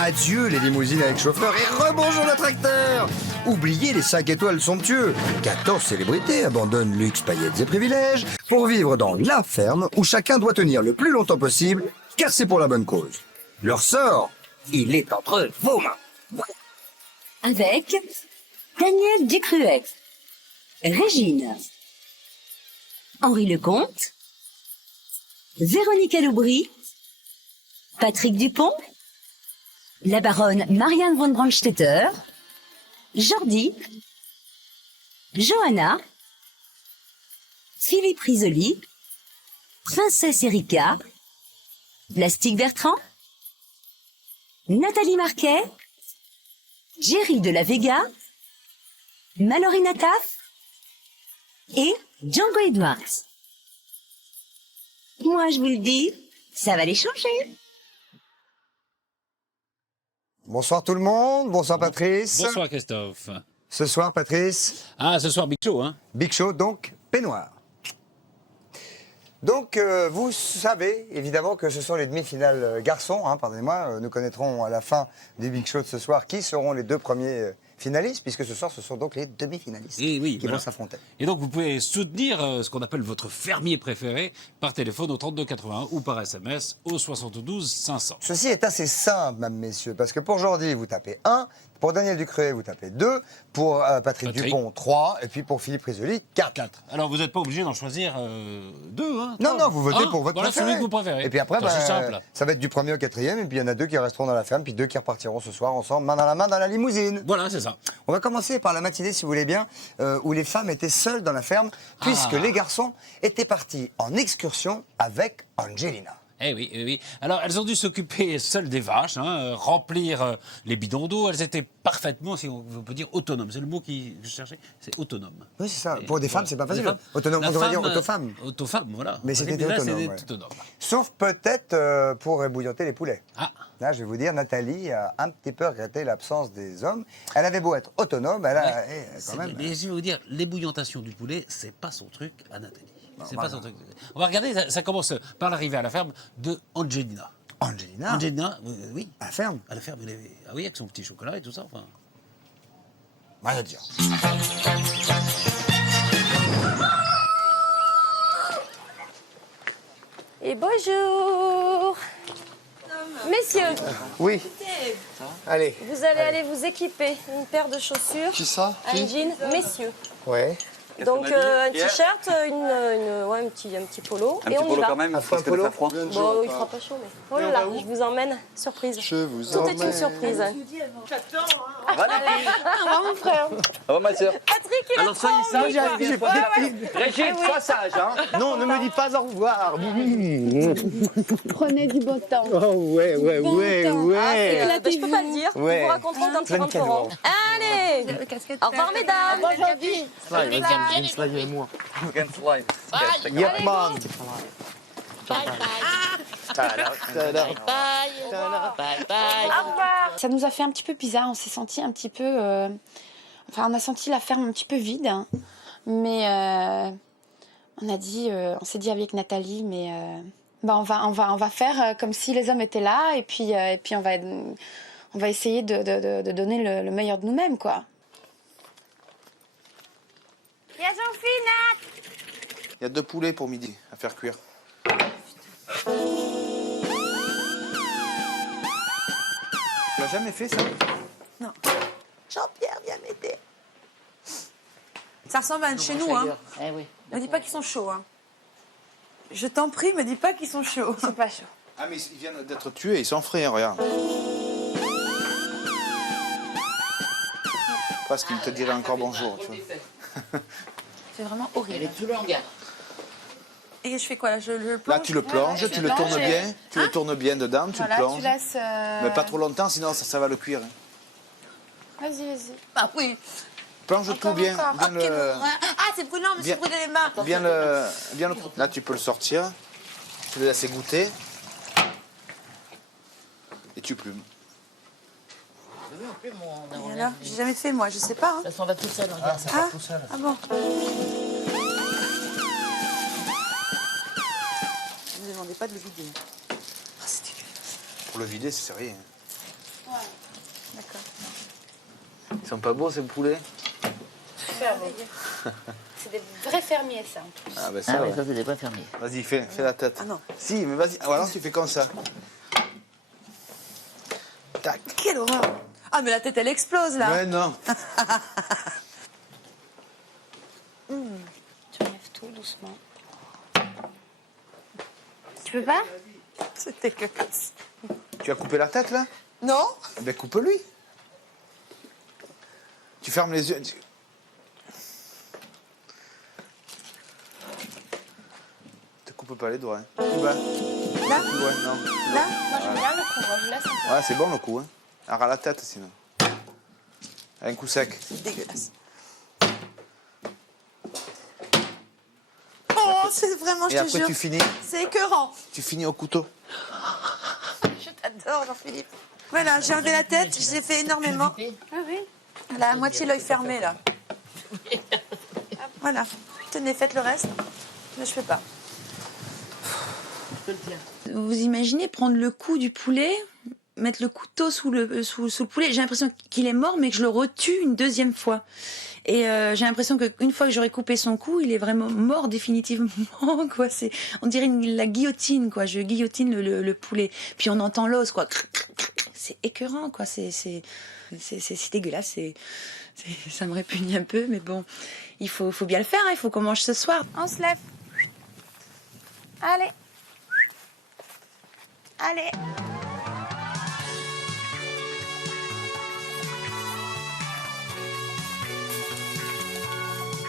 Adieu les limousines avec chauffeur et rebonjour le tracteur. Oubliez les 5 étoiles somptueux. 14 célébrités abandonnent luxe, paillettes et privilèges pour vivre dans la ferme où chacun doit tenir le plus longtemps possible, car c'est pour la bonne cause. Leur sort, il est entre vos mains. Avec Daniel Ducruet, Régine, Henri Lecomte, Véronique Aloubry, Patrick Dupont, la baronne Marianne von Brandstetter, Jordi, Johanna, Philippe Risoli, Princesse Erika, Plastique Bertrand, Nathalie Marquet, Jerry de la Vega, Mallory Nataf et Django Edwards. Moi, je vous le dis, ça va les changer. Bonsoir tout le monde, bonsoir Patrice. Bonsoir Christophe. Ce soir Patrice, Ah, ce soir Big Show, hein. Big Show, donc peignoir. Donc vous savez évidemment que ce sont les demi-finales garçons, hein, pardonnez-moi, nous connaîtrons à la fin du Big Show de ce soir qui seront les deux premiers finalistes, puisque ce soir ce sont donc les demi-finalistes Et oui, qui voilà. vont s'affronter. Et donc vous pouvez soutenir ce qu'on appelle votre fermier préféré par téléphone au 3281 ou par SMS au 72 500. Ceci est assez simple, mesdames, messieurs, parce que pour Jordi, vous tapez 1, pour Daniel Ducruet, vous tapez 2, pour Patrick Dupont, 3, et puis pour Philippe Risoli, 4. 4. Alors vous n'êtes pas obligé d'en choisir 2, hein. Non, non, vous votez pour votre voilà, préféré. celui que vous préférez. Et puis après, Ça, c'est simple. ça va être du premier au quatrième, et puis il y en a 2 qui resteront dans la ferme, puis 2 qui repartiront ce soir ensemble, main dans la limousine. Voilà, c'est ça. On va commencer par la matinée, si vous voulez bien, où les femmes étaient seules dans la ferme, puisque les garçons étaient partis en excursion avec Angelina. Eh oui, eh oui. Alors, elles ont dû s'occuper seules des vaches, hein, remplir les bidons d'eau. Elles étaient parfaitement, si on peut dire, autonomes. C'est le mot que je cherchais, c'est autonome. Oui, c'est ça. Et pour des femmes, voilà. c'est pas Pour des facile. femmes. Autonome, La on devrait dire femme, autofemme. Autofemme, voilà. Mais c'était là, autonome, c'était ouais. autonome. Sauf peut-être pour ébouillanter les poulets. Ah. Là, je vais vous dire, Nathalie a un petit peu regretté l'absence des hommes. Elle avait beau être autonome, elle a quand même... Mais je vais vous dire, l'ébouillantation du poulet, c'est pas son truc à Nathalie. C'est pas son truc. On va regarder, ça commence par l'arrivée à la ferme de Angelina. Angelina Angelina, oui. À la ferme? À la ferme, ah oui, avec son petit chocolat et tout ça, enfin. Rien à dire. Et bonjour. Messieurs, Oui. Allez. vous allez aller vous équiper une paire de chaussures, Qui ça? un Qui? jean, messieurs. Ouais. Donc un t-shirt, ouais, un petit polo, et on y va. même, parce que ça froid. Bon, il fera pas chaud, mais oh là là, je vous emmène, surprise. Je vous Tout est une emmène. surprise. Ça va, ma sœur? Patrick, il a trop envie, quoi. Régine, sois sage, hein? Non, ne me dis pas au revoir. Prenez du beau temps. Oh ouais, ouais, Bon ouais, temps. ouais. Bah, je peux pas le dire, Ouais. ils vous raconteront quand ils Plein de rentreront. cadeaux. Allez, au revoir mesdames. Yep, man. Ça nous a fait un petit peu bizarre. On s'est senti un petit peu. Enfin, on a senti la ferme un petit peu vide. Hein. Mais on a dit, on s'est dit avec Nathalie, mais bah on va faire comme si les hommes étaient là, et puis on va essayer de donner le meilleur de nous-mêmes, quoi. Il y a Jean-Philippe, Nat. Il y a 2 poulets pour midi à faire cuire. Tu l'as jamais fait, ça? Jean-Pierre, viens m'aider. Ça ressemble à un de chez nous, hein. Me dis pas qu'ils sont chauds, hein. Je t'en prie, me dis pas qu'ils sont chauds. C'est pas chaud. Ah, mais ils viennent d'être tués, ils sont frais, hein, regarde. Parce qu'ils te diraient encore bonjour, tu vois. C'est vraiment horrible. tout le regard. Et je fais quoi là? Je le plonge? Là, tu le plonges, tu le tournes bien, tu le tournes bien dedans, tu Voilà, le plonges. tu laisses. Mais pas trop longtemps, sinon ça va le cuire. Hein. Vas-y. Ah oui. Plonge tout bien, bien Quel le... horreur. Ah, c'est brûlant, je me suis bien- brûlé les mains. Bien le... Là, tu peux le sortir, tu le laisses goûter, et tu plumes. Et alors, j'ai jamais fait, moi, je sais pas. Hein. Ça s'en va tout seul, regarde. Ça part tout seul. Ah bon? Ne me demandez pas de le vider. Ah, c'est dégueulasse. Pour le vider, c'est rien. Ouais, Ils sont pas beaux ces poulets? C'est des vrais fermiers, ça, en plus. Ah, ben ça, Ah oui, ouais. ça c'est des vrais fermiers. Vas-y, fais la tête. Ah non. Si, mais vas-y. Ou alors tu fais comme ça. Tac. Quelle horreur. Ah, mais la tête, elle explose, là. Ouais, non. Tu enlèves tout doucement. Tu peux pas? C'est dégueulasse. Tu as coupé la tête, là? Non? Eh ben, coupe-lui. Tu fermes les yeux. Te coupe pas les doigts. Hein. Plus bas. Là? Plus loin, non. Là? Moi, j'aime bien le coup. Moi, je laisse un peu. Ouais, c'est bon le coup. Hein. Arrête la tête, sinon. Un coup sec. C'est dégueulasse. Oh, c'est vraiment, je Et te après, jure. tu finis. C'est écœurant. Tu finis au couteau. Je t'adore, Jean-Philippe. Voilà, j'ai enlevé la tête, je l'ai fait énormément. Ah oui. Là, à moitié l'œil fermé, là. Voilà. Tenez, faites le reste. Mais je fais pas. Vous imaginez prendre le cou du poulet, mettre le couteau sous le poulet. J'ai l'impression qu'il est mort, mais que je le retue une deuxième fois. Et j'ai l'impression qu'une fois que j'aurai coupé son cou, il est vraiment mort définitivement. Quoi. On dirait la guillotine, quoi. Je guillotine le poulet. Puis on entend l'os, quoi. C'est écœurant, quoi. C'est dégueulasse. Ça me répugne un peu, mais bon, il faut bien le faire. Hein. Il faut qu'on mange ce soir. On se lève. Allez. Allez.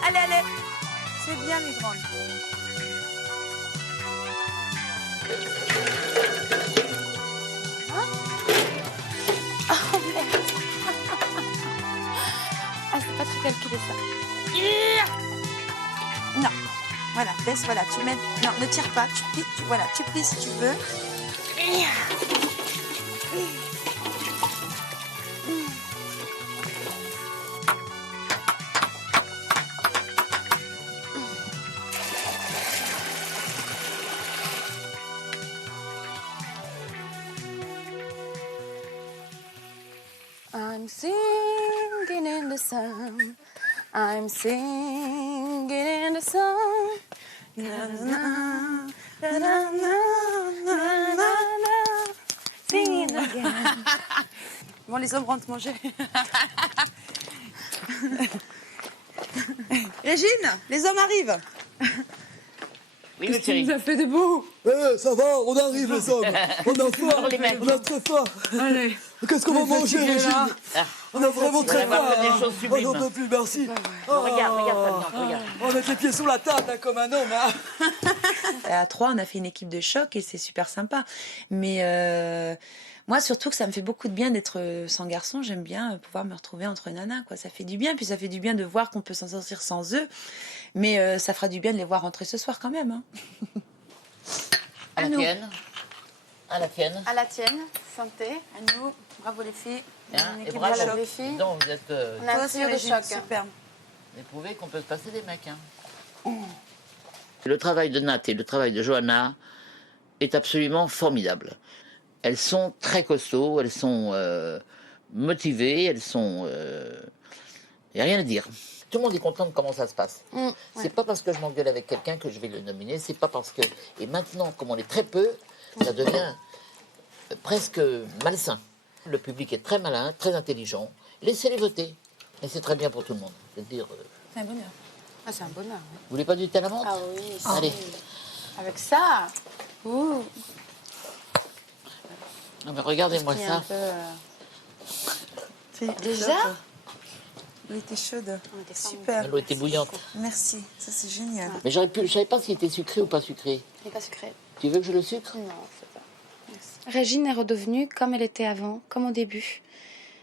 Allez, allez. C'est bien, mes grandes. Ah, c'est pas très calculé, ça. Non. Voilà, baisse, voilà. Tu mets... Non, ne tire pas. Voilà, tu plies si tu veux. I'm singing in the sun. I'm singing in the sun. Na, na, na, na, na, na, na, singing again. Bon, les hommes rentrent manger. Régine, les hommes arrivent. Oui, le chéri. Ça fait de beau. Ça va, on arrive les hommes. On a faim, on a très faim. Allez. Qu'est-ce qu'on va manger, Régine? On a vraiment très faim. avoir fait des choses On sublimes. n'en peut plus, merci. Regarde, Fabien, regarde. On va mettre les pieds sur la table, là, comme un homme. Hein. À 3, on a fait une équipe de choc et c'est super sympa. Mais moi, surtout que ça me fait beaucoup de bien d'être sans garçon. J'aime bien pouvoir me retrouver entre nanas, quoi. Ça fait du bien. Puis ça fait du bien de voir qu'on peut s'en sortir sans eux. Mais ça fera du bien de les voir rentrer ce soir quand même. Hein. À la nous. tienne. À la tienne. À la tienne, santé. À nous, bravo les filles. Hein, Une et équipe bravo. de choc. les filles. Donc, vous êtes On a un Toi aussi, trio de Régine, choc. super. éprouvé qu'on peut se passer des mecs. Hein. Le travail de Nat et le travail de Johanna est absolument formidable. Elles sont très costauds, elles sont motivées, elles sont... Il n'y a rien à dire. Tout le monde est content de comment ça se passe. C'est pas parce que je m'engueule avec quelqu'un que je vais le nominer, c'est pas parce que... Et maintenant, comme on est très peu, ça devient presque malsain. Le public est très malin, très intelligent. Laissez-les voter. Mais c'est très bien pour tout le monde. Je veux dire, C'est un bonheur. Ah, c'est un bonheur. Oui. vous voulez pas du thé à la menthe? Ah oui. Allez. Avec ça. Ouh. Non, mais regardez-moi Pris ça. un peu, C'est Déjà chaude. L'eau était chaude. On était Super. L'eau était bouillante. Merci. Ça, c'est génial. Mais je savais pas s'il était sucré ou pas sucré. Il n'est pas sucré. Tu veux que je le sucre? Non, c'est pas. Merci. Régine est redevenue comme elle était avant, comme au début.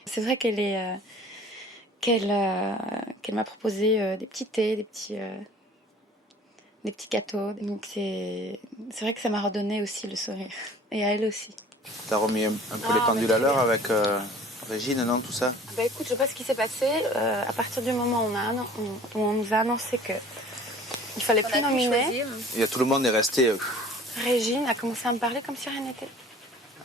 C'est vrai qu'elle est, qu'elle m'a proposé des petits thés, des petits gâteaux. Donc c'est vrai que ça m'a redonné aussi le sourire. Et à elle aussi. T'as remis un peu les pendules à l'heure avec Régine, non, tout ça? Bah écoute, je sais pas ce qui s'est passé. À partir du moment où on nous a annoncé que il fallait plus nominer, Il y a tout le monde est resté... Régine a commencé à me parler comme si rien n'était.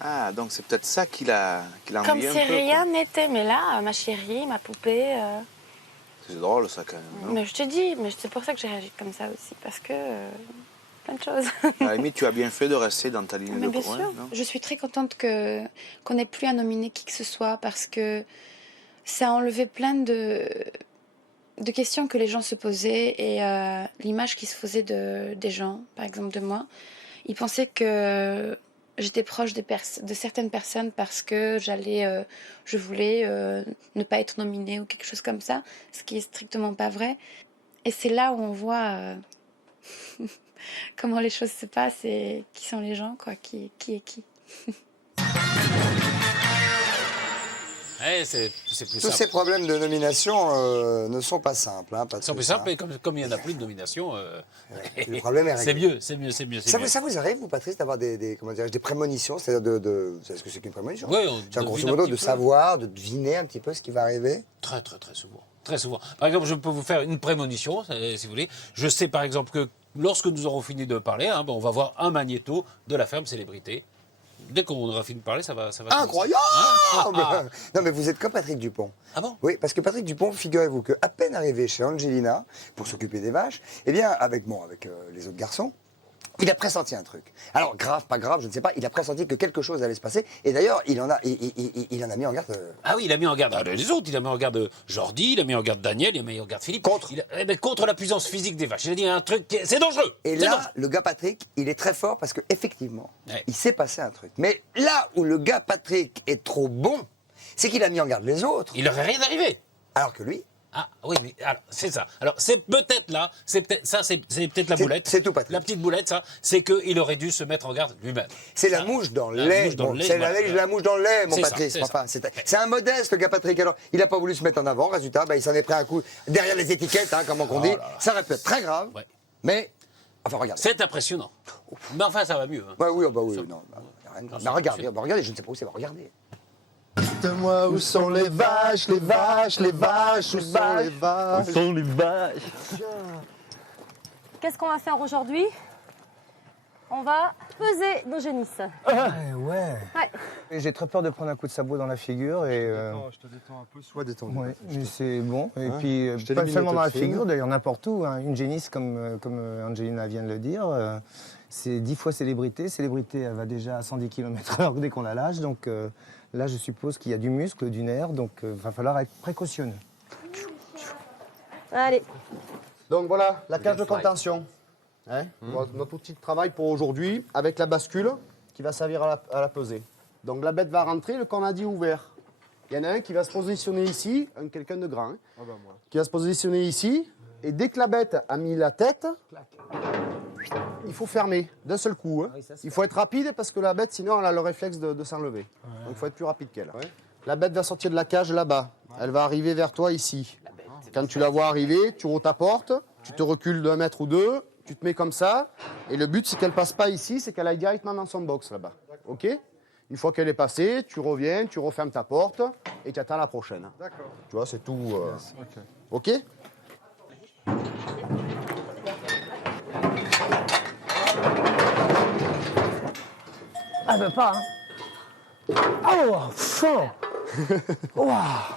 Ah, donc c'est peut-être ça qui l'a Comme ennuyé si un peu. rien n'était, mais là, ma chérie, ma poupée. C'est drôle ça quand même. Non Mais je te dis, mais c'est pour ça que j'ai réagi comme ça aussi, parce que plein de choses. À la limite, tu as bien fait de rester dans ta ligne Mais de bien courant. sûr, Non je suis très contente qu'on n'ait plus à nominer qui que ce soit, parce que ça a enlevé plein de questions que les gens se posaient et l'image qui se faisait des gens, par exemple de moi. Ils pensaient que j'étais proche de certaines personnes parce que je voulais ne pas être nominée ou quelque chose comme ça, ce qui est strictement pas vrai. Et c'est là où on voit comment les choses se passent et qui sont les gens, quoi, qui est qui. Ouais, c'est plus Tous simple. ces problèmes de nomination ne sont pas simples. Hein, C'est plus simple, mais comme il n'y en a plus de nomination, le problème est réglé. c'est mieux. Ça vous arrive, vous, Patrice, d'avoir des prémonitions, c'est-à-dire Est-ce que c'est qu'une prémonition? Oui, C'est grosso modo de savoir, de deviner un petit peu ce qui va arriver. Très souvent. Très souvent. Par exemple, je peux vous faire une prémonition, si vous voulez. Je sais, par exemple, que lorsque nous aurons fini de parler, on va voir un magnéto de la ferme Célébrité. Dès qu'on aura fini de parler, ça va. Incroyable! Non, mais vous êtes comme Patrick Dupont. Ah bon? Oui, parce que Patrick Dupont, figurez-vous qu'à peine arrivé chez Angelina pour s'occuper des vaches, eh bien, avec les autres garçons, il a pressenti un truc. Alors, grave, pas grave, je ne sais pas, il a pressenti que quelque chose allait se passer. Et d'ailleurs, il en a mis en garde. Ah oui, il a mis en garde les autres. Il a mis en garde Jordi, il a mis en garde Daniel, il a mis en garde Philippe. Contre la puissance physique des vaches. Il a dit un truc, c'est dangereux. Et là, le gars Patrick, il est très fort parce qu'effectivement, il s'est passé un truc. Mais là où le gars Patrick est trop bon, c'est qu'il a mis en garde les autres. Il n'aurait rien arrivé. Alors que lui... Ah oui, mais alors, c'est ça. Alors, c'est peut-être là, c'est peut-être la boulette. C'est tout, Patrick. La petite boulette, ça, c'est qu'il aurait dû se mettre en garde lui-même. C'est la mouche dans le lait. C'est la mouche dans le lait, mon Patrice. C'est un modeste, le gars Patrick. Alors, il n'a pas voulu se mettre en avant. Résultat, il s'en est pris un coup derrière les étiquettes, comme on dit. Ça aurait pu être très grave. Ouais. Mais, enfin, regardez. C'est impressionnant. Mais enfin, ça va mieux. Hein. Oui, non. Mais regardez, je ne sais pas où c'est. Regardez. Dites-moi où sont les vaches, où sont les vaches? Où sont les vaches? Qu'est-ce qu'on va faire aujourd'hui? On va peser nos génisses. Ouais. J'ai très peur de prendre un coup de sabot dans la figure et. Je te détends un peu, sois détendu. Ouais, mais c'est bon. Et puis pas seulement dans la figure, d'ailleurs n'importe où. Une génisse, comme Angelina vient de le dire, c'est 10 fois célébrité. Célébrité, elle va déjà à 110 km/h dès qu'on la lâche. Donc là, je suppose qu'il y a du muscle, du nerf, donc il va falloir être précautionneux. Allez. Donc voilà, la cage de contention. Notre outil de travail pour aujourd'hui, avec la bascule qui va servir à la peser. Donc la bête va rentrer, le corps a dit ouvert. Il y en a un qui va se positionner ici, quelqu'un de grand, qui va se positionner ici, et dès que la bête a mis la tête, il faut fermer d'un seul coup. Il faut être rapide parce que la bête, sinon, elle a le réflexe de s'enlever. Donc il faut être plus rapide qu'elle. La bête va sortir de la cage là-bas. Elle va arriver vers toi ici. Quand tu la vois arriver, tu ouvres ta porte, tu te recules d'1 mètre ou 2, tu te mets comme ça, et le but, c'est qu'elle passe pas ici, c'est qu'elle aille directement dans son box là-bas. OK? Une fois qu'elle est passée, tu reviens, tu refermes ta porte, et tu attends la prochaine. D'accord. Tu vois, c'est tout. OK? Ah ben pas, Oh, fort.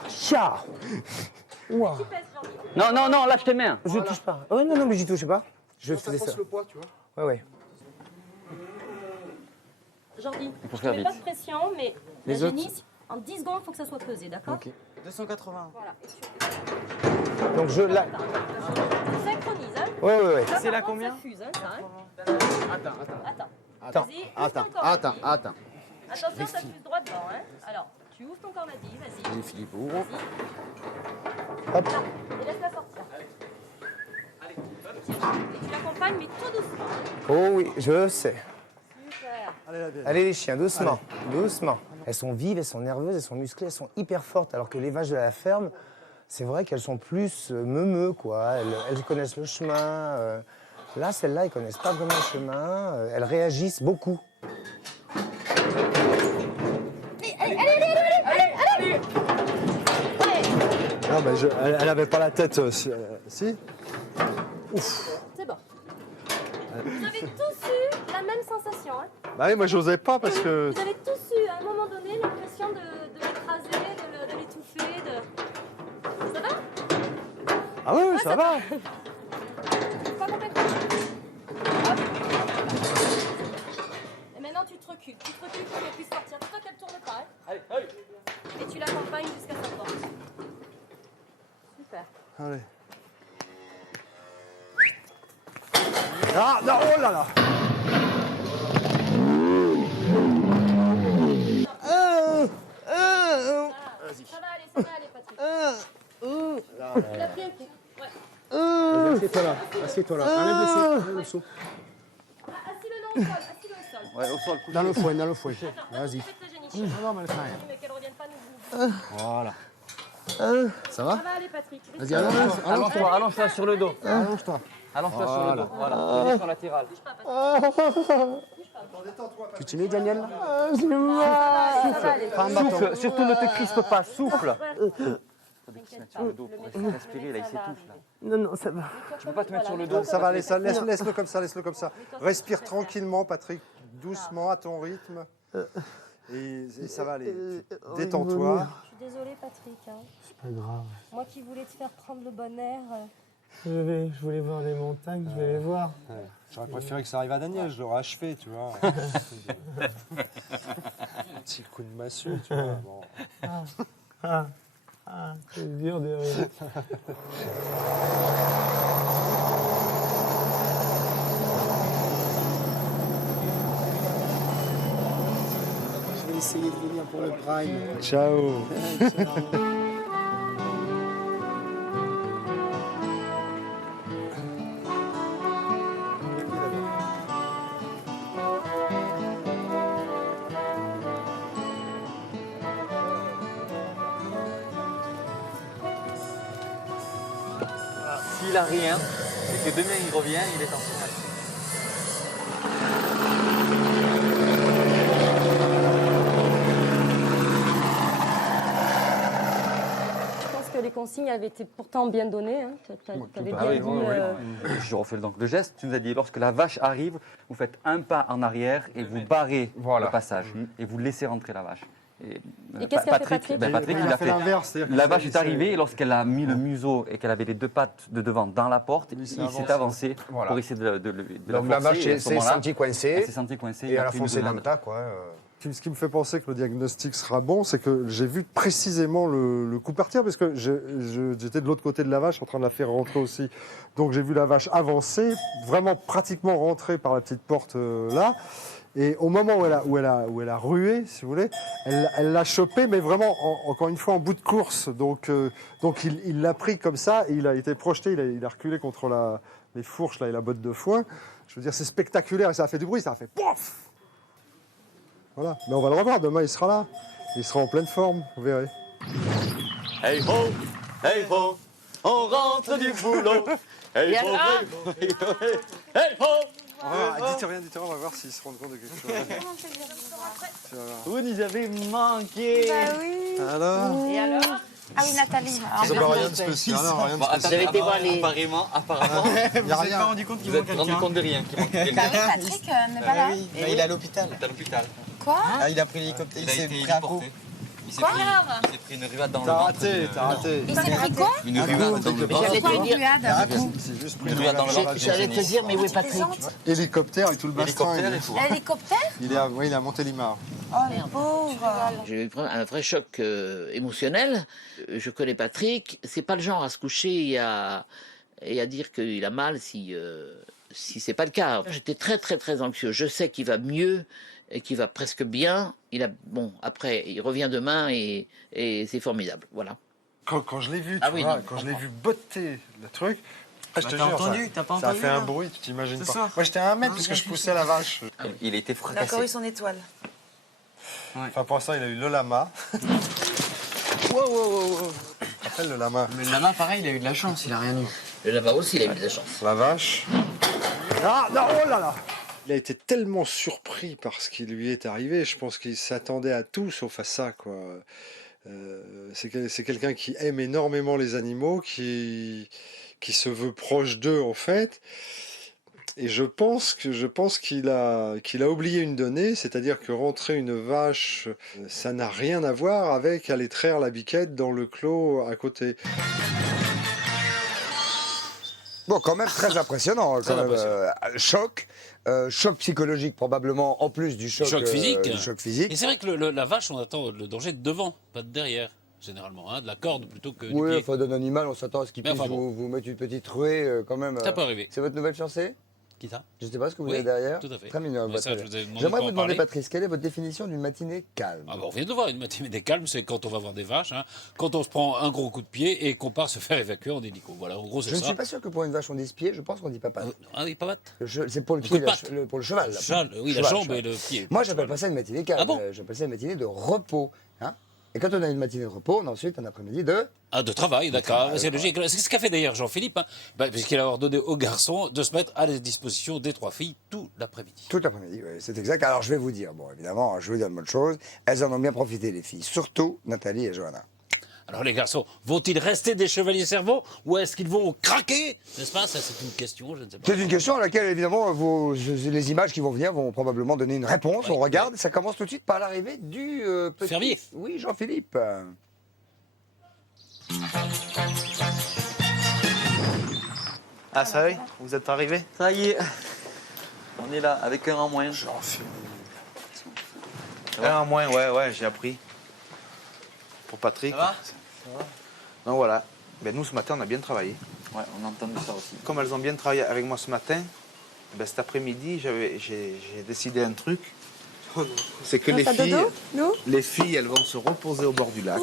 Chat. Non, lâche tes mains. Je touche pas. Oh, non, mais j'y touche pas. Je faisais ça. Le poids, tu vois. Ouais. Jordi, faut je faire ne mets vite. pas de pression, mais Les la autres- génisse, en 10 secondes, il faut que ça soit pesé, d'accord? Ok. 280. Voilà. Et Donc je la. tu synchronises, hein? Ouais. Ça, par contre, ça fuse, hein, ça, hein? Attends. Vas-y, ouvre ton corps à dit. Attends. Attention, ça fuse droit devant, hein? Alors, tu ouvres ton corps à dit, vas-y. Philippe, ouvre. Hop. Et laisse-la sortir. Et tu l'accompagnes, mais tout doucement. Oh oui, je sais. Super. Allez les chiens, doucement. Elles sont vives, elles sont nerveuses, elles sont musclées, elles sont hyper fortes. Alors que les vaches de la ferme, c'est vrai qu'elles sont plus meumeux, quoi. Elles connaissent le chemin. Là, celles-là, elles connaissent pas vraiment le chemin. Elles réagissent beaucoup. Allez. Non, mais elle avait pas la tête, si. C'est bon. Vous avez tous eu la même sensation, hein? Bah oui, moi j'osais pas parce que. Vous avez tous eu moment donné l'impression de l'écraser, de l'étouffer, de... Ça va? Ah oui, ça va. Pas complètement. Hop. Et maintenant tu te recules pour qu'elle puisse sortir. Toi qu'elle tourne pas. Hein. Allez, allez. Et tu l'accompagnes jusqu'à sa porte. Super. Allez. Ah non, oh là là. Ça va aller, Patrick. Il a pris un coup. Ouais. Assieds-toi là. Assieds-toi là. Enlève le seau. Assis-le au sol. Ouais, au sol. Dans le fouet. Vas-y. Non, mais qu'elle revienne pas nous. Voilà. Ça va? Ça va aller, Patrick. Vas-y, allonge-toi. Allonge-toi sur le dos. Allonge-toi. Allonge-toi sur le dos. Voilà. Position latérale. Tu t'y mets, Daniel? Souffle. Surtout ne te crispe pas. Souffle. Sur le dos pour respirer, là, il s'étouffe. Non, ça va. Tu peux pas te mettre sur le dos. Ça va, laisse-le comme ça, laisse-le comme ça. Respire tranquillement, Patrick, doucement, à ton rythme. Et ça va aller. Détends-toi. Je suis désolée, Patrick. Hein. C'est pas grave. Moi qui voulais te faire prendre le bon air. Je voulais voir les montagnes, je vais les voir. Ouais. J'aurais préféré que ça arrive à Daniel, je l'aurais achevé, tu vois. Un petit coup de massue, tu vois. Bon. C'est dur de rire. Je vais essayer de venir pour le prime. Ciao. S'il a rien, et que demain il revient, il est en finale. Je pense que les consignes avaient été pourtant bien données. Hein. T'avais bien dit. Je refais donc le geste. Tu nous as dit, lorsque la vache arrive, vous faites un pas en arrière et vous barrez le passage. Et vous laissez rentrer la vache. Et qu'est-ce qu'a fait Patrick? Patrick, il a fait l'inverse. La vache est arrivée et lorsqu'elle a mis le museau et qu'elle avait les deux pattes de devant dans la porte, il s'est avancé pour essayer de la forcer. Donc la vache s'est sentie coincée. Elle s'est sentie coincée. Et elle a foncé dans le tas, quoi. Ce qui me fait penser que le diagnostic sera bon, c'est que j'ai vu précisément le coup partir, parce que j'étais de l'autre côté de la vache en train de la faire rentrer aussi. Donc j'ai vu la vache avancer, vraiment pratiquement rentrer par la petite porte là. Et au moment où elle a rué, si vous voulez, elle l'a chopé, mais vraiment, encore une fois, en bout de course. Donc il l'a pris comme ça, et il a été projeté, il a reculé contre les fourches là, et la botte de foin. Je veux dire, c'est spectaculaire, et ça a fait du bruit, ça a fait pouf. Voilà, mais on va le revoir, demain il sera là. Il sera en pleine forme, vous verrez. Hey ho, on rentre du boulot. Hey ho, hey ho, hey ho. Dites rien, on va voir s'ils se rendent compte de quelque chose. Vous nous avez manqué. Bah oui. Alors? Et alors? Ah oui, Nathalie. Ça va, rien de spécial, rien de spécial. Vous avez été voir les... Apparemment. Il n'y a rien. rendu compte qu'il manque quelqu'un. Vous êtes rendu compte de rien, qu'il manque quelqu'un. Bah oui, Patrick n'est pas là. Oui, il est à l'hôpital. Il est à l'hôpital. Quoi? Il a pris l'hélicoptère, il s'est pris un coup. Il s'est pris une ruade dans le ventre. T'as raté. Il s'est pris quoi? Une ruade dans le ventre. J'allais te dire, C'est juste Une ruade dans le ventre. j'allais te dire, mais où est Patrick? hélicoptère et tout le bassin. L'hélicoptère? Il est à Montélimar. Oh, le pauvre. J'ai eu un vrai choc émotionnel. Je connais Patrick. C'est pas le genre à se coucher et à dire qu'il a mal si c'est pas le cas. J'étais très très très anxieux. Je sais qu'il va mieux et qu'il va presque bien. Après, il revient demain et c'est formidable. Voilà. Quand je l'ai vu, Ah oui, non, quand je l'ai vu botter le truc, je te jure, ça a fait un bruit, tu t'imagines pas. Moi j'étais à 1 mètre parce que je poussais la vache. Il a été Il a encore fracassé. eu son étoile. Enfin pour ça, il a eu le lama. Wow. Après le lama. Mais le lama, pareil, il a eu de la chance, il a rien eu. Le lama aussi, il a eu de la chance. La vache. Ah non, oh là là. Il a été tellement surpris par ce qui lui est arrivé. Je pense qu'il s'attendait à tout sauf à ça, quoi. C'est quelqu'un qui aime énormément les animaux, qui se veut proche d'eux, en fait. Et je pense qu'il a oublié une donnée, c'est-à-dire que rentrer une vache, ça n'a rien à voir avec aller traire la biquette dans le clos à côté. Bon, quand même très impressionnant. Quand même, choc psychologique probablement, en plus du choc physique. du choc physique. Et c'est vrai que la vache, on attend le danger de devant, pas de derrière, généralement, hein, de la corde plutôt que du Oui, pied. enfin d'un animal, on s'attend à ce qu'il Mais puisse enfin vous mettre une petite ruée quand même. Ça peut arriver. C'est votre nouvelle fiancée? Qui ça? Je ne sais pas ce que vous Oui, avez derrière. tout à fait. Très mignon. Mais ça, je vous avais demandé J'aimerais de vous en demander, parler. Patrice, quelle est votre définition d'une matinée calme? Ah bah on vient de le voir, une matinée calme, c'est quand on va voir des vaches, hein, quand on se prend un gros coup de pied et qu'on part se faire évacuer en hélico. Voilà, en gros, c'est Je ça. ne suis pas sûr que pour une vache on dise pied, je pense qu'on dit pas patte. Ah oui, pas patte. C'est pour le Un pied, coup de patte. pour le cheval. là. Cheval, oui, la jambe et le pied. Moi, j'appelle pas ça une matinée calme. Ah bon J'appelle ça une matinée de repos. Hein, et quand on a une matinée de repos, on a ensuite un après-midi de... Ah, de travail, d'accord. C'est logique. C'est ce qu'a fait d'ailleurs Jean-Philippe, hein, puisqu'il a ordonné aux garçons de se mettre à la disposition des 3 filles tout l'après-midi. Tout l'après-midi, oui, c'est exact. Alors, je vais vous dire, bon, évidemment, je vais vous dire une bonne chose. Elles en ont bien profité, les filles. Surtout Nathalie et Johanna. Alors les garçons, vont-ils rester des chevaliers cerveaux ou est-ce qu'ils vont craquer? N'est-ce pas? Ça, c'est une question, je ne sais pas. C'est une question à laquelle, évidemment, les images qui vont venir vont probablement donner une réponse. On regarde, ça commence tout de suite par l'arrivée du petit... Fermier. Oui, Jean-Philippe. Ah, ça y est, vous êtes arrivés? Ça y est, on est là avec un en moins. Un en moins, ouais, j'ai appris. Pour Patrick. Ça va? Donc voilà. Ben, nous, ce matin, on a bien travaillé. Ouais, on a entendu ça aussi. Comme elles ont bien travaillé avec moi ce matin, ben, cet après-midi, j'ai décidé un truc. C'est que les filles, elles vont se reposer au bord du lac.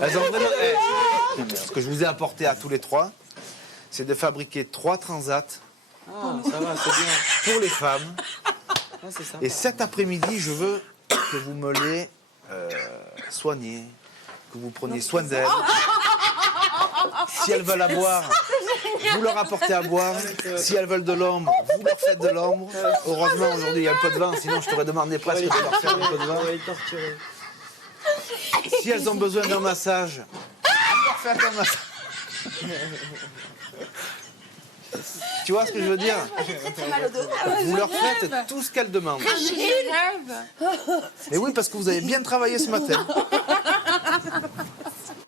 Elles ont vraiment... Ce que je vous ai apporté à tous les 3, c'est de fabriquer 3 transats. Ah, ça va, c'est bien. Pour les femmes. Ah, c'est ça. Et cet après-midi, je veux que vous me les soignez, que vous preniez soin d'elles. Si elles veulent à boire, vous leur apportez à boire. Si elles veulent de l'ombre, vous leur faites de l'ombre. Heureusement, aujourd'hui, il y a un peu de vin, sinon je t'aurais demandé presque de leur faire un peu de vin. Si elles ont besoin d'un massage, vous leur faites un massage. Tu vois ce que je veux dire? Vous leur faites tout ce qu'elles demandent. Et oui, parce que vous avez bien travaillé ce matin.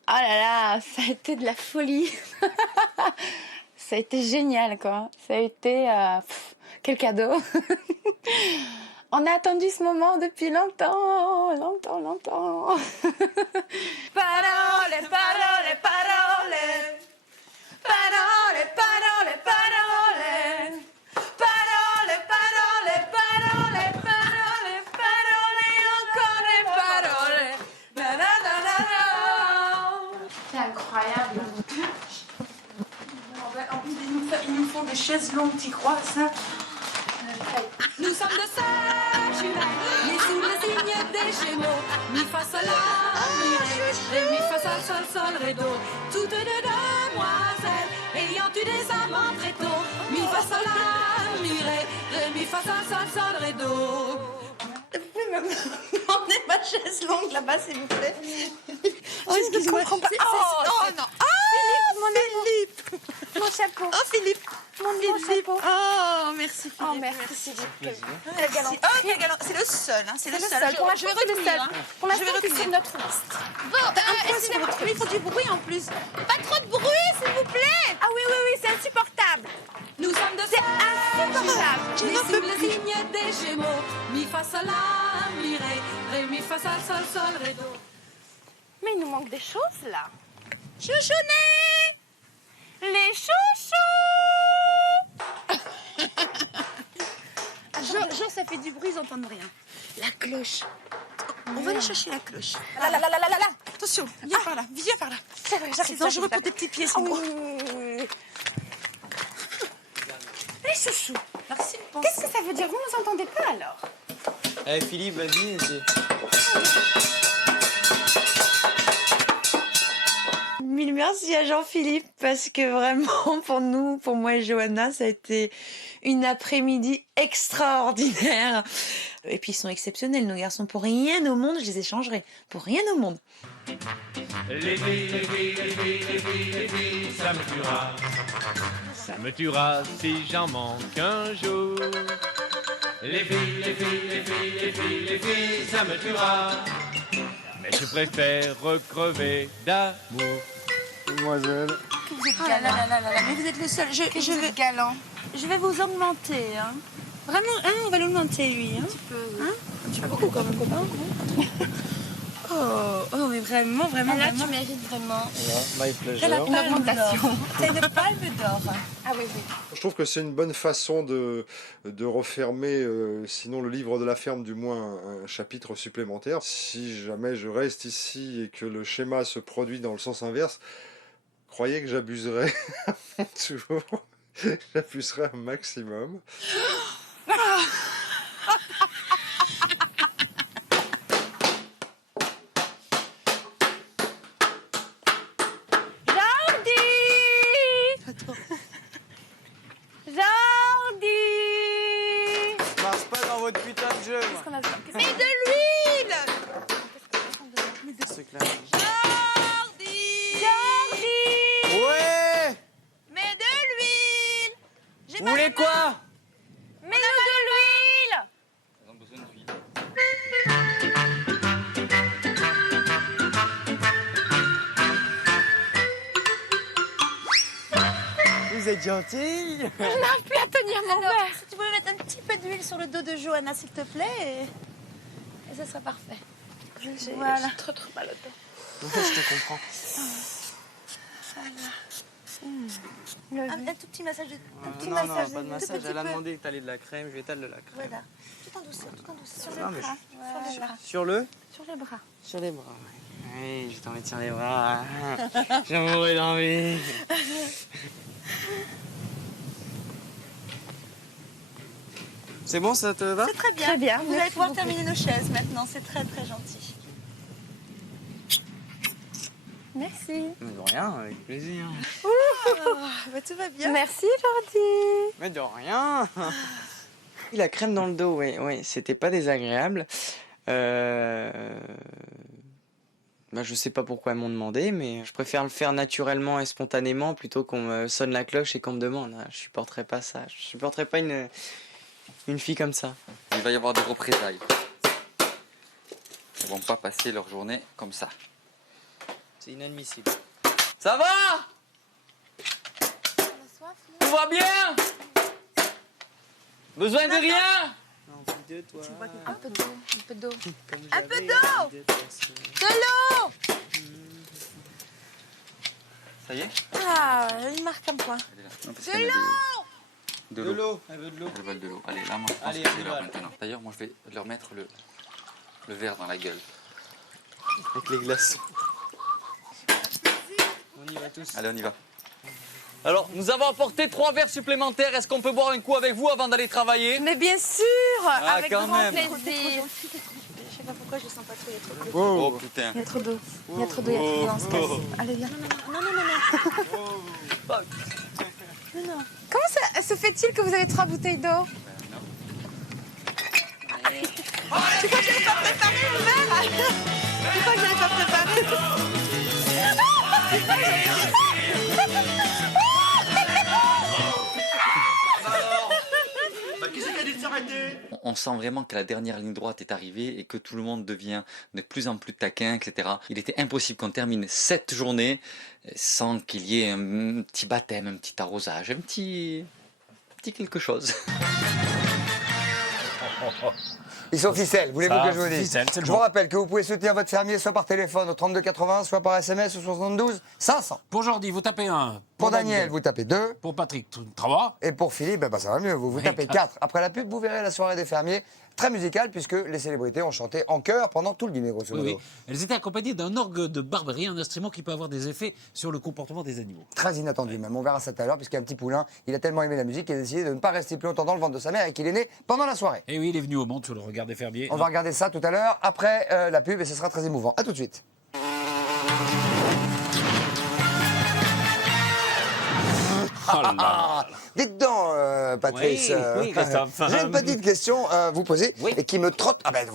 Oh là là, ça a été de la folie. Ça a été génial, quoi. Ça a été... quel cadeau. On a attendu ce moment depuis longtemps. Parole, parole, parole. Parole, parole, parole. Parole, parole, parole, parole, parole, encore parole. Na, na, na, na, na. C'est incroyable. En plus, ils nous font des chaises longues, tu crois ça? Nous sommes de sœurs jumelles, nées sous le signe des Gémeaux. Mi fa sol la mi ré, mi fa sol sol sol ré do. Toutes deux demoiselles ayant eu des amants très tôt. Mi fa sol la mi ré, mi fa sol sol sol ré do. Vous pouvez me demander ma chaise longue là-bas, s'il vous plaît? Oh, excuse-moi. Oh non. Philippe, mon chapeau. Oh Philippe. Mon chapeau. Oh merci Philippe. Oh, merci Philippe. Quel galant. Oh quel galant. C'est le seul, hein. C'est le seul. Pour l'instant, c'est le seul. Pour l'instant, c'est retenir. sur notre liste. Bon, excusez-moi, il faut du bruit en plus. Pas trop de bruit, s'il vous plaît. Ah oui, c'est insupportable. Nous sommes de C'est insupportable. sœurs, nées sous le signe des Gémeaux. Mi fa sol la mi ré, mi fa sol sol sol ré do. Mais il nous manque des choses, là. Chouchounet. Les chouchous. Genre ça fait du bruit, ils n'entendent rien. La cloche. On va aller chercher la cloche. Là. Attention, viens par là, viens par là. C'est dangereux pour tes petits pieds, c'est bon. Les chouchous. Merci. Qu'est-ce que ça veut dire? Vous ne nous entendez pas, alors? Eh Philippe, vas-y. Mille merci à Jean-Philippe parce que vraiment pour moi et Johanna, ça a été une après-midi extraordinaire. Et puis ils sont exceptionnels, nos garçons. Pour rien au monde, je les échangerai. Pour rien au monde. Les filles, ça me tuera. Ça me tuera si j'en manque un jour. Les filles, les filles, les filles, les filles, les filles, ça me tuera. Mais je préfère recrever d'amour. Mademoiselle. Vous êtes galant. Mais vous êtes le seul. Je vais galant. Je vais vous augmenter. Hein. Vraiment, hein, on va l'augmenter lui. Hein. Un petit peu. Hein, un petit peu beaucoup comme un copain. Oh, mais vraiment. Là, tu mérites vraiment. My pleasure. T'as une augmentation. T'as une palme d'or. Ah oui. Je trouve que c'est une bonne façon de refermer, sinon le livre de la ferme, du moins un chapitre supplémentaire. Si jamais je reste ici et que le schéma se produit dans le sens inverse, croyez que j'abuserai toujours. J'abuserai un maximum. Votre putain de jeu. Mais de l'huile. Jordi. Ouais. Mais de l'huile. Vous voulez quoi? Mais de l'huile. Ils ont besoin d'huile. Vous êtes gentil. Je n'arrive plus à tenir mon verre. Si tu pouvais mettre un petit peu d'huile sur le dos de Johanna, s'il te plaît, et ça serait parfait. Voilà. J'ai trop mal au dos. Je te comprends. Voilà. Un tout petit massage de... Non, pas de massage. Elle a demandé d'étaler de la crème. Je vais étaler de la crème. Voilà. Tout en douceur. Sur les Non, mais bras. Sur les bras. Sur le? Sur les bras. Sur les bras, oui. Oui, j'ai envie de tirer les bras. J'ai mouru d'envie. C'est bon, ça te va? C'est très bien. Très bien. Vous allez pouvoir terminer nos chaises maintenant. C'est très gentil. Merci. De rien, avec plaisir. Tout va bien. Merci, Jordi. Mais de rien. La crème dans le dos, oui, c'était pas désagréable. Je sais pas pourquoi elles m'ont demandé, mais je préfère le faire naturellement et spontanément plutôt qu'on me sonne la cloche et qu'on me demande. Je supporterais pas ça. Je supporterais pas une fille comme ça. Il va y avoir des représailles. Ils vont pas passer leur journée comme ça. C'est inadmissible. Ça va? Tout va bien? Besoin de rien? Non, plus de toi. Un peu d'eau. Un peu d'eau. Un peu d'eau. De l'eau. Ça y est? Ah, il marque un point. De l'eau! De l'eau. Elle veut de l'eau. Elles veulent de l'eau. Allez, là, moi, je pense que c'est l'heure maintenant. D'ailleurs, moi, je vais leur mettre le verre dans la gueule. Avec les glaçons. On y va tous. Allez, on y va. Alors, nous avons apporté 3 verres supplémentaires. Est-ce qu'on peut boire un coup avec vous avant d'aller travailler? Mais bien sûr, avec quand grand même. plaisir. Je sais pas pourquoi je le sens pas trop, il y a trop d'eau. Oh, putain. Il y a trop d'eau. Il y a trop d'eau, on se casse. Allez, viens. Non. Comment se fait-il que vous avez 3 bouteilles d'eau? Tu crois que j'avais pas préparé le verre? Tu crois que j'avais pas préparé? Qu'est-ce qu'il a dit de s'arrêter? On sent vraiment que la dernière ligne droite est arrivée et que tout le monde devient de plus en plus taquin, etc. Il était impossible qu'on termine cette journée sans qu'il y ait un petit baptême, un petit arrosage, un petit quelque chose. Ils sont ficelles, voulez-vous Ça, que je vous dise? ficelle, c'est le Je mot. vous rappelle que vous pouvez soutenir votre fermier soit par téléphone au 3280, soit par SMS au 72 500. Pour Jordi, vous tapez 1. Pour Daniel, vous tapez 2. Pour Patrick, 3. Et pour Philippe, ça va mieux, vous tapez 4. Après la pub, vous verrez la soirée des fermiers, très musicale, puisque les célébrités ont chanté en chœur pendant tout le dîner, grosso modo. Oui. Elles étaient accompagnées d'un orgue de Barbarie, un instrument qui peut avoir des effets sur le comportement des animaux. Très inattendu même, on verra ça tout à l'heure, puisqu'il y a un petit poulain, il a tellement aimé la musique qu'il a décidé de ne pas rester plus longtemps dans le ventre de sa mère et qu'il est né pendant la soirée. Et oui, il est venu au monde sur le regard des fermiers. On va regarder ça tout à l'heure, après la pub, et ce sera très émouvant. A tout de suite. Oh là là. Dites donc, Patrice, Oui, Christophe. j'ai une petite question à vous poser et qui me trotte. Ah ben,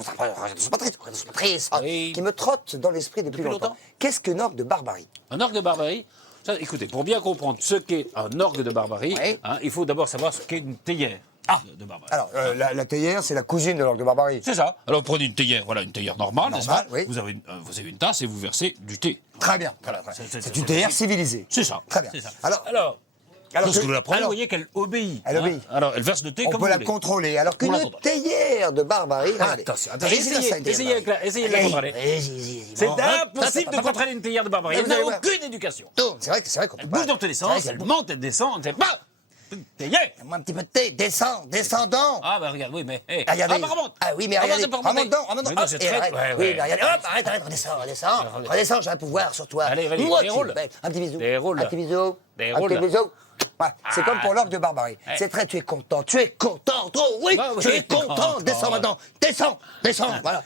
Patrice, qui me trotte dans l'esprit depuis longtemps. Qu'est-ce qu'un orgue de Barbarie? Un orgue de Barbarie, Ça, écoutez, pour bien comprendre ce qu'est un orgue de Barbarie, hein, il faut d'abord savoir ce qu'est une théière. De Barbarie. Alors, la théière, c'est la cousine de l'orgue de Barbarie. C'est ça. Alors, prenez une théière, voilà, une théière normale, n'est-ce pas? Oui. Vous avez une tasse et vous versez du thé. Très bien. Voilà, c'est une théière civilisée. C'est ça. Très bien. C'est ça. Alors, lorsque vous la prenez, vous voyez qu'elle obéit. Elle obéit. Alors, elle verse le thé on comme peut vous la voulez. contrôler. Alors qu'une théière de Barbarie, regardez. Attention, Essayez essayez de la contrôler. C'est impossible de contrôler une théière de Barbarie. Elle n'a aucune éducation. C'est vrai qu'on peut Elle pas. bouge dans tous les sens, elle monte, elle descend, on ne sait pas. Théière. Moi, un petit peu de thé, descendant. Ah, bah regarde, oui, mais. Regardez. remonte. Ah oui, mais regardez. Remonte donc. Mais non, c'est très. Oui, mais regardez. Hop, arrête, redescends, j'ai un pouvoir sur toi. Allez, Moi, déroule. un petit bisou. Déroule. Un petit bisou. Déroule. Un petit bisou. Voilà. C'est comme pour l'orgue de Barbarie. C'est très, tu es content, oh oui, tu es content, descends maintenant, descends, voilà.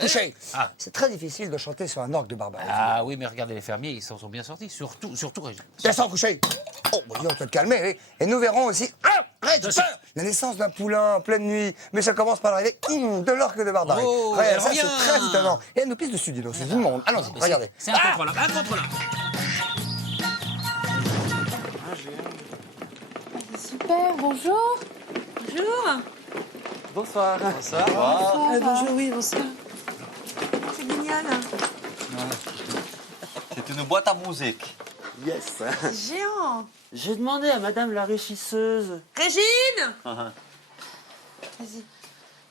Couché. C'est très difficile de chanter sur un orgue de Barbarie. Ah oui, mais regardez, les fermiers, ils s'en sont bien sortis, surtout Régis. Descends, couché. Oh, bah dis, on peut te calmer, oui. Et nous verrons aussi, arrête, la naissance d'un poulain en pleine nuit, mais ça commence par l'arrivée de l'orgue de Barbarie. Ça, c'est très étonnant. Et elle nous pisse dessus, dis-donc, c'est du monde. Allons-y, regardez. C'est incontrôlable, incontrôlable. Super, bonjour. Bonjour. Bonsoir. Bonjour, oui, bonsoir. C'est génial. C'est une boîte à musique. Yes. C'est géant. J'ai demandé à madame la régisseuse. Régine. Vas-y.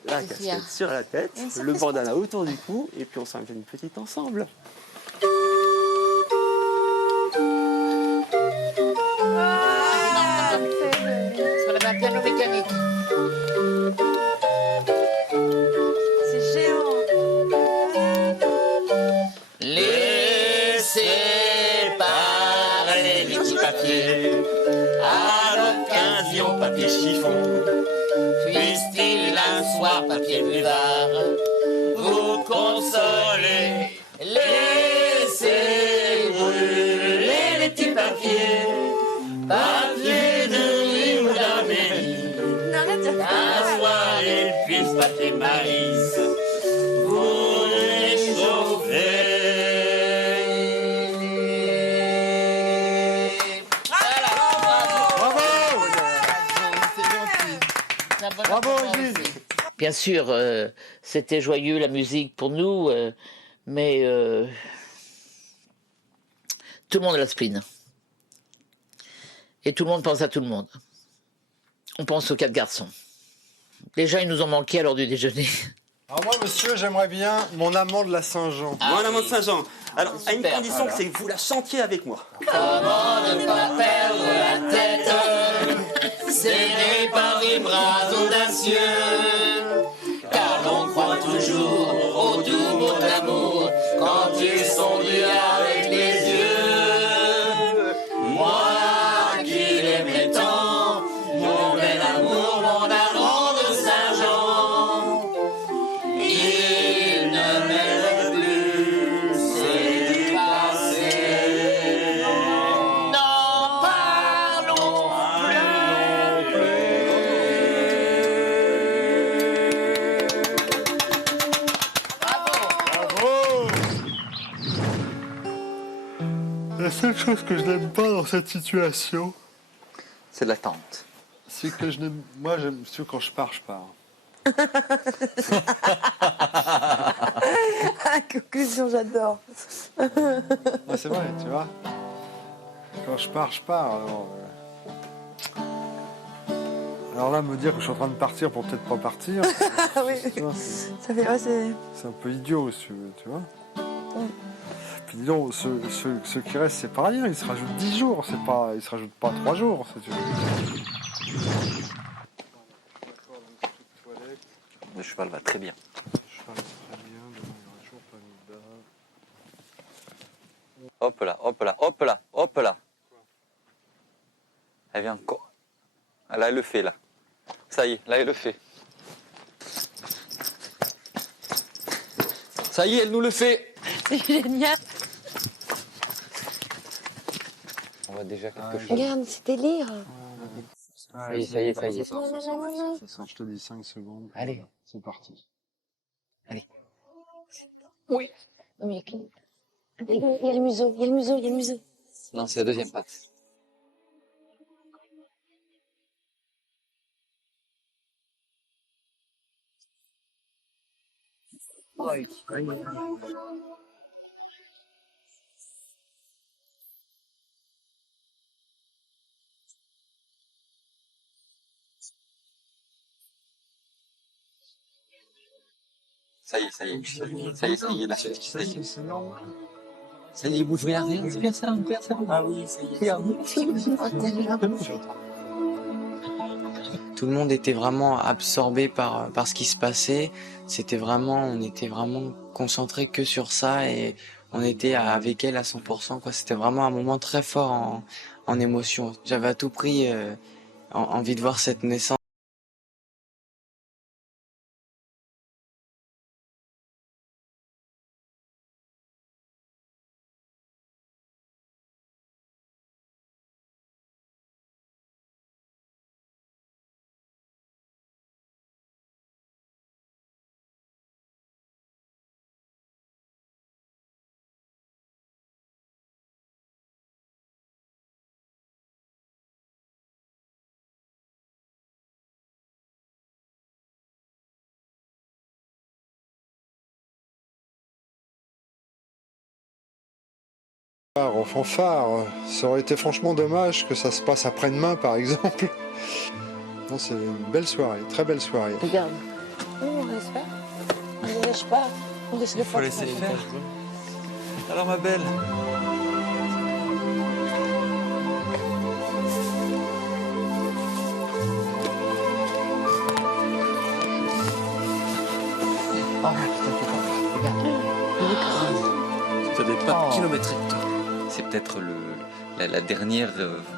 La casquette sur la tête, le bandana autour du cou, et puis on s'en fait une petite ensemble. C'est un piano mécanique. C'est géant. Laissez parler les petits papiers, à l'occasion papier chiffon, puisse-t-il un soir papier buvard vous consoler. Laissez brûler les petits papiers, papier de riz ou d'Amélie, un soir il puisse papier maïs, vous Bravo, Régine. Bien sûr, c'était joyeux la musique pour nous, mais tout le monde a la spleen. Et tout le monde pense à tout le monde. On pense aux 4 garçons. Déjà, ils nous ont manqué à l'heure du déjeuner. Alors moi, monsieur, j'aimerais bien mon amant de la Saint-Jean. Moi, un amant de Saint-Jean. Alors, à une Super, condition, c'est que vous la chantiez avec moi. Comment ne pas perdre la tête, serré par les bras audacieux, car l'on croit toujours au doux mot d'amour quand ils sont dus avec les yeux. Moi qui l'aimais tant, mon bel amour, mon amant de Saint-Jean, il ne m'aime plus, c'est du passé. N'en parlons La seule chose que je n'aime pas dans cette situation, C'est l'attente. c'est que moi, j'aime quand je pars, je pars. Conclusion, j'adore. Ouais, c'est vrai, tu vois. Quand je pars, je pars. Alors là, me dire que je suis en train de partir pour peut-être pas partir, Oui. tu vois, Ça fait, ouais, c'est un peu idiot, si tu veux, tu vois. Puis dis donc, ceux qui restent, c'est pas rien, ils se rajoutent 10 jours, ils se rajoutent pas 3 jours, si tu veux. Le cheval va très bien. Hop là, hop là, hop là, hop là. Elle vient encore. Là, elle le fait, là. Ça y est, là, elle le fait. Ça y est, elle nous le fait. c'est génial. On voit déjà quelque chose. Regarde, c'est délire. Ça y est, ça y est, ça y est. Non, non, non, non, non. C'est ça, je te dis 5 secondes. Allez. C'est parti. Oui. Non, mais il y a le museau, il y a le museau, il y a le museau. Non, c'est la deuxième patte. Ça y est, ça y est. Ça y est, ça y est, la suite, ça y est. Ça y est, bouge, regarde, c'est bien ça, regarde ça. Ah oui, ça y est. Regarde. Tout le monde était vraiment absorbé par ce qui se passait. On était vraiment concentré que sur ça et on était avec elle à 100%, quoi. C'était vraiment un moment très fort en émotion. J'avais à tout prix envie de voir cette naissance. En fanfare, ça aurait été franchement dommage que ça se passe après-demain par exemple. Non, c'est une belle soirée, très belle soirée. Regarde. On laisse faire. On ne lâche pas. On risque Faut laisser faire. Alors ma belle. T'as des pas kilométriques, toi. C'est peut-être la dernière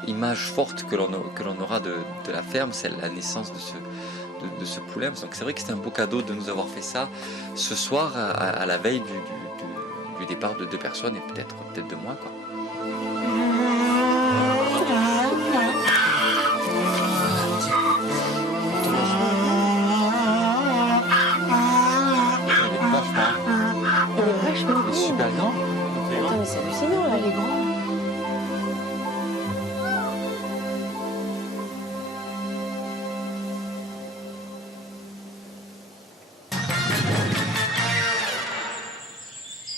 image forte que l'on aura de la ferme, c'est la naissance de ce poulet. Donc c'est vrai que c'était un beau cadeau de nous avoir fait ça ce soir à la veille du départ de 2 personnes et peut-être de moi, quoi. Il est super grand. Attends, mais c'est hallucinant, là, il est grand.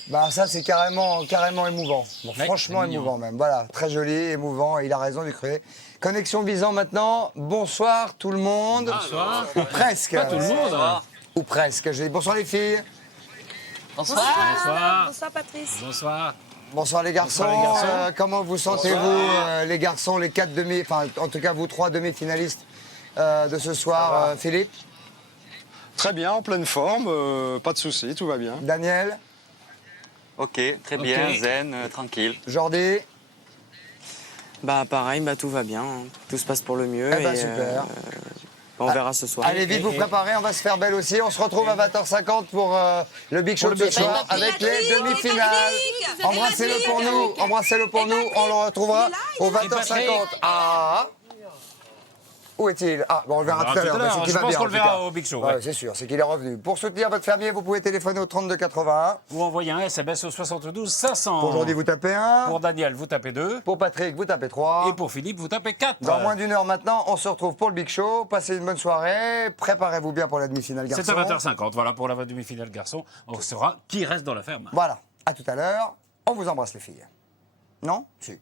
Bah ça c'est carrément émouvant. Bon, Ouais, franchement c'est mignon. émouvant même. Voilà, très joli, émouvant, il a raison du créer. Connexion Bizan maintenant. Bonsoir tout le monde. Bonsoir. Ou presque. Pas tout le monde. Bonsoir. Ou presque. J'ai dit bonsoir les filles. Bonsoir. Bonsoir, Patrice. Bonsoir. Bonsoir les garçons. Bonsoir, les garçons. Comment vous sentez-vous les garçons, les 4 demi, enfin en tout cas vous 3 demi-finalistes de ce soir, Philippe? Très bien, en pleine forme, pas de soucis, tout va bien. Daniel? Ok, très bien, Ok. zen, tranquille. Jordi? Bah pareil, bah tout va bien, hein. Tout se passe pour le mieux Eh ben, et super. on verra ce soir. Allez vite vous préparez, on va se faire belle aussi. On se retrouve à 20h50 pour le Big Show de ce soir avec les demi-finales. Embrassez-le pour nous, embrassez-le pour nous. On le retrouvera aux 20h50. Ah. Où est-il? Ah, bon, on le verra tout à l'heure. mais c'est qu'il Je va pense bien, qu'on en le tout cas. verra au Big Show. Ouais, Ouais. c'est sûr, c'est qu'il est revenu. Pour soutenir votre fermier, vous pouvez téléphoner au 3281. Ou envoyer un SMS au 72 500. Pour aujourd'hui, vous tapez 1. Pour Daniel, vous tapez 2. Pour Patrick, vous tapez 3. Et pour Philippe, vous tapez 4. Dans moins d'une heure maintenant, on se retrouve pour le Big Show. Passez une bonne soirée. Préparez-vous bien pour la demi-finale garçon. C'est à 20h50. Voilà, pour la demi-finale garçon. On saura qui reste dans la ferme. Voilà, à tout à l'heure. On vous embrasse les filles. Non? Si.